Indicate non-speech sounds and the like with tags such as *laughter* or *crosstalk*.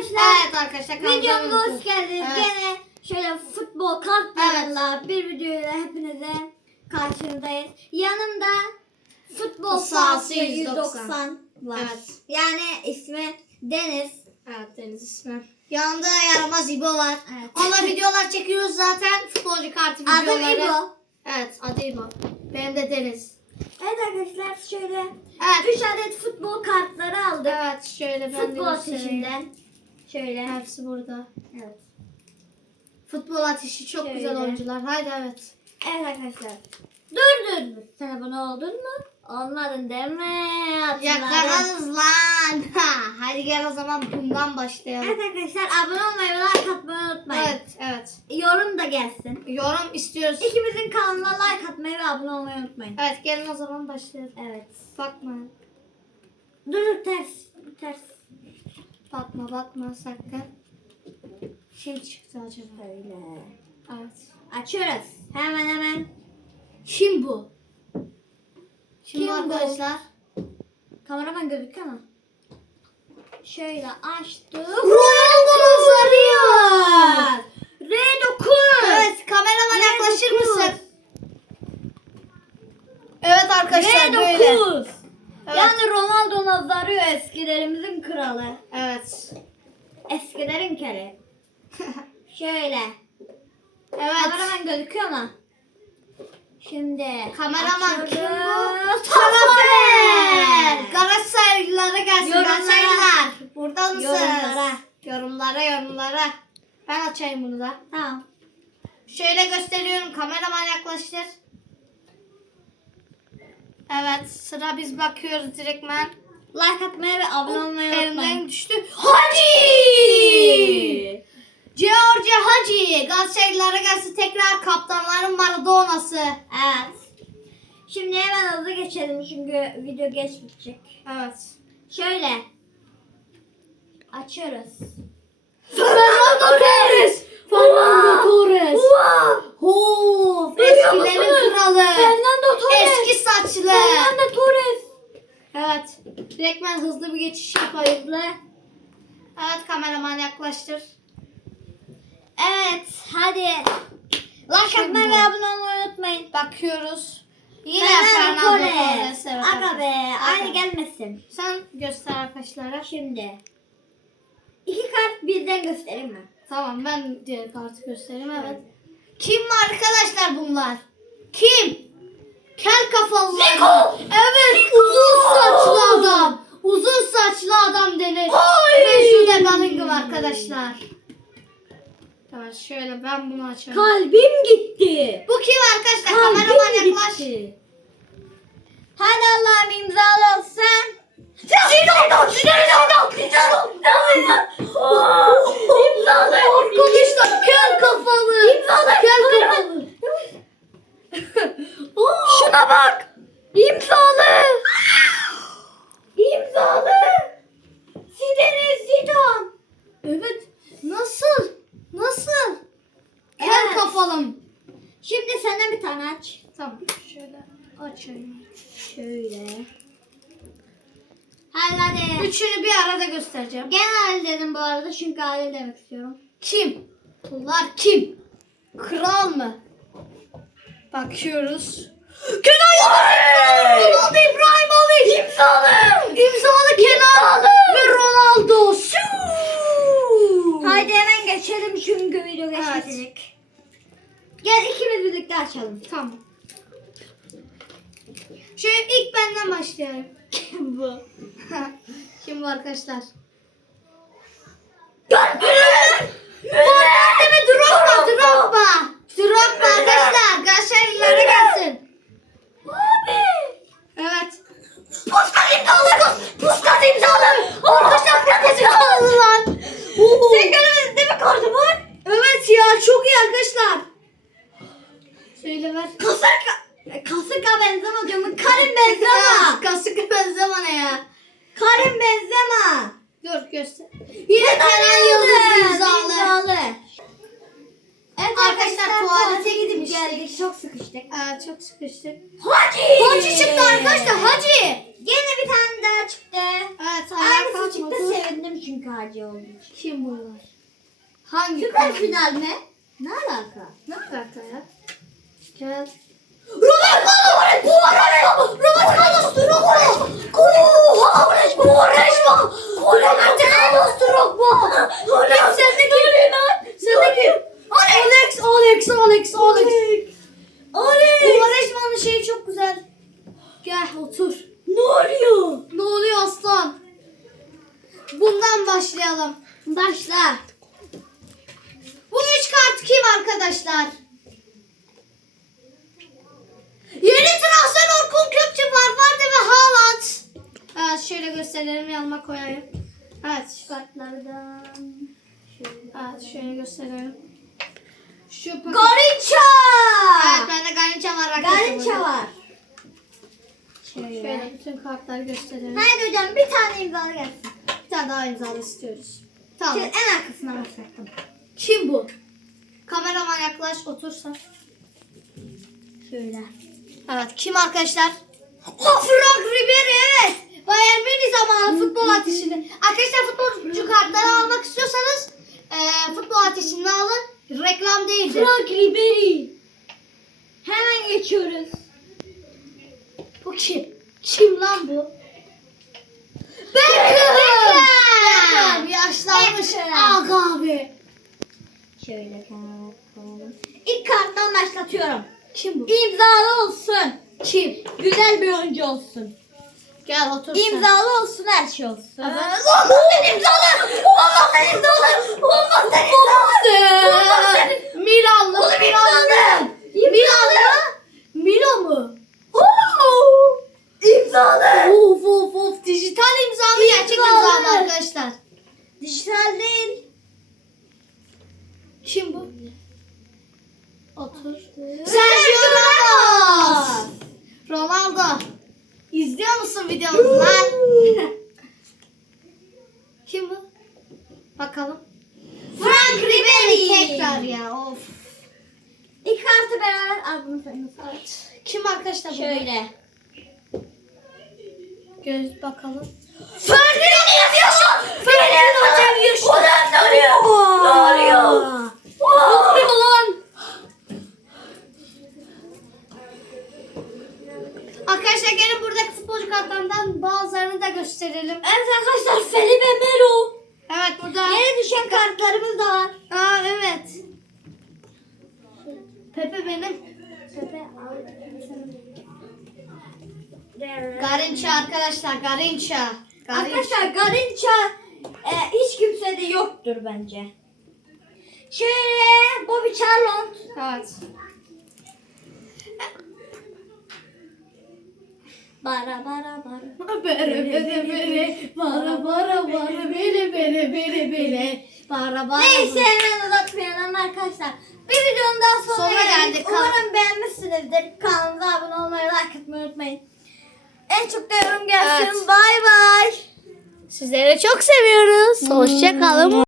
arkadaşlar. Evet arkadaşlar Videomuza hoş geldiniz. Evet. Gene şöyle futbol kartlarıyla bir videoyla hepinize karşınızdayız. Yanımda futbol Sahası sahası 190 190 var. Evet. Yani ismi Deniz. Evet Deniz ismi. Yanında yaramaz İbo var. Evet. Onunla videolar çekiyoruz zaten. Futbolcu kartı videoları. Adım İbo. Evet adı İbo. Benim de Deniz. Evet arkadaşlar şöyle Evet. 3 adet futbol kartları aldık. Evet şöyle ben de futbol göstereyim. Şöyle. Hepsi burada. Evet. Futbol ateşi çok Şöyle. güzel oyuncular. Haydi evet. Evet arkadaşlar. Dur dur dur. Sen abone oldun mu? Olmadın değil mi? Lan. Ha, Hadi gel o zaman bundan başlayalım. Evet arkadaşlar abone olmayı ve like atmayı unutmayın. Evet, evet. Yorum da gelsin. Yorum istiyoruz. İkimizin kanalına like atmayı ve abone olmayı unutmayın. Evet gelin o zaman başlayalım. Evet. Bakma. Dur dur ters. Ters. Bakma bakma sakın. Kim çıktı acaba? Öyle. Evet. Açıyoruz. Hemen hemen. Kim bu? Kim, Kim bu bu? arkadaşlar? Kameraman gözüküyor mu? Şöyle açtık. Ronaldo Nazario. R9. Evet kameraman Nerede yaklaşır kız? mısın? Evet arkadaşlar böyle. R9. Evet. Yani Ronaldo Nazario eskilerimizin kralı. Eskilerin kere. *laughs* Şöyle. Evet. Kameraman gözüküyor mu? Şimdi Kameraman kim bu? Tafer. Galatasaraylılara gelsin. Galatasaraylılar. Burada mısınız? Yorumlara. Yorumlara yorumlara. Ben açayım bunu da. Tamam. Şöyle gösteriyorum. Kameraman yaklaştır. Evet. Sıra biz bakıyoruz direktmen. Like atmayı ve abone olmayı unutmayın. düştü. Hacı! George Hacı. Galatasaraylılara gelsin tekrar kaptanların Maradona'sı. Evet. Şimdi hemen hızlı geçelim çünkü video geç bitecek. Evet. Şöyle. Açıyoruz. Fernando Torres. Fernando Torres. Of, eskilerin kralı. Fernando Eski saçlı. Fernando Torres. Direktmen hızlı bir geçiş yapayım. Evet kameraman yaklaştır. Evet hadi. Like atmayı ve abone olmayı unutmayın. Bakıyoruz. Yine Fernando Torres. Evet, Aga be aynı gelmesin. Sen göster arkadaşlara. Şimdi. İki kart birden göstereyim mi? Tamam ben diğer kartı göstereyim evet. Kim arkadaşlar bunlar? Kim? Kel kafalı. Evet uzun saçlı adam. Uzun saçlı adam denir. Ve şu da Bellingham arkadaşlar. Evet şöyle ben bunu açarım. Kalbim gitti. Bu kim arkadaşlar? Kameraman yaklaş. Hadi Allah'ım imzalı olsun. İmzalı. Arkadaşlar kel kafalı. Kel kafalı. Şuna bak. İmzalı. İmzalı. Sideniz Zidane. Evet. Nasıl? Nasıl? Kel Evet. kafalım. Şimdi senden bir tane aç. Tamam şöyle açayım. Şöyle. Hadi hadi. Üçünü bir arada göstereceğim. Genel dedim bu arada çünkü adil demek istiyorum. Kim? Bunlar kim? Kral mı? Bakıyoruz. Kenan Ronaldo İbrahimovic. İmzalı. İmzalı Kenan ve Ronaldo. Suu. Haydi hemen geçelim çünkü video geç Evet. bitecek. Gel ikimiz birlikte açalım. Tamam. Şöyle ilk benden başlayalım. Kim bu? *laughs* Kim bu arkadaşlar? Mi Drogba? Drogba. Drogba arkadaşlar. Galatasaraylılara gelsin. Abi. Evet. Puskas imzalı. Puskas imzalı. Arkadaşlar Puskas imzalı lan. Sen görmedin değil mi kartı var? Evet ya çok iyi arkadaşlar. Söyle ver. Kasırga. Kasırga benzeme diyorum. Karim benzeme. Kasık benzeme ne ya? Karim benzeme. Dur göster. Yine Kenan Yıldız imzalı. Evet Arkadaşlar, tuvalete gidip geldik. Çok sıkıştık. Aa, çok sıkıştık. Hacı. Hacı çıktı arkadaşlar Hacı. Yine bir tane daha çıktı. Evet ayağa çıktı sevindim çünkü olduğu için. Kim bunlar? Hangi Süper final mi? Ne alaka? Ne alaka ya? Gel. Başlayalım. Başla. Bu üç kart kim arkadaşlar? Şöyle gösterelim yanıma koyayım. Evet şu kartlardan. Evet şöyle gösterelim. Şu paket- Garinça! Evet bende Garinça var. Garinça var. Şöyle. Şöyle. bütün kartları gösterelim. Haydi hocam bir tane imzalı gelsin. Bir tane daha imzalı istiyoruz. Tamam. Tamam. en arkasına basacaktım. Kim bu? Kameraman yaklaş otursa. Şöyle. Evet kim arkadaşlar? Frank Ribery evet. Münih zamanı futbol ateşini. Arkadaşlar futbolcu kartları almak istiyorsanız eee futbol ateşini alın. Reklam değildir. Frank Ribery. Hemen geçiyoruz. Bu kim? Kim lan bu? Beckham. Beckham yaşlanmış. Beckham. Aga abi. Şöyle kenara koyalım. İlk karttan başlatıyorum. Kim bu? İmzalı olsun. Kim? Güzel bir oyuncu olsun. Gel otur sen. İmzalı olsun her şey olsun. Evet. Olmazsan imzalı. Olmazsan imzalı. Olmazsan imzalı. Milanlı. Oğlum Milanlı. imzalı. Milanlı. Milo mu? Oo. İmzalı. Of of of dijital imzalı gerçek İmzalı. imzalı arkadaşlar. Dijital değil. Kim bu? Otur. Sergio Ramos. Ronaldo. İzliyor musun videomuzu lan? *laughs* Kim bu? Bakalım. Frank Ribery. Tekrar ya of. İlk kartı beraber aldınız. Evet. Kim arkadaşlar bu? Şöyle. Göz bakalım. Ferdinand yazıyorsun. Ferdinand yazıyorsun. O ne oluyor? Ne oluyor? Ne oluyor lan? Arkadaşlar gelin buradaki futbolcu kartlarından bazılarını da gösterelim. Evet arkadaşlar Felipe Melo. Evet burada. Yeni düşen kartlarımız da var. Aa evet. Pepe benim. Pepe Garinça arkadaşlar Garinça. Garinça. Arkadaşlar Garinça e, hiç kimsede yoktur bence. Şöyle Bobby Charlton. Evet. Bara bara bara. Bere bere bere bara bara bara bere bere bere bere bara bara. Neyse hemen uzatmayalım arkadaşlar. Bir videonun daha sonuna, Sonuna geldik. geldik. Umarım beğenmişsinizdir. Kanalımıza abone olmayı, like atmayı unutmayın. En çok da yorum gelsin. Evet. Bay bay. Sizleri çok seviyoruz. Hoşçakalın.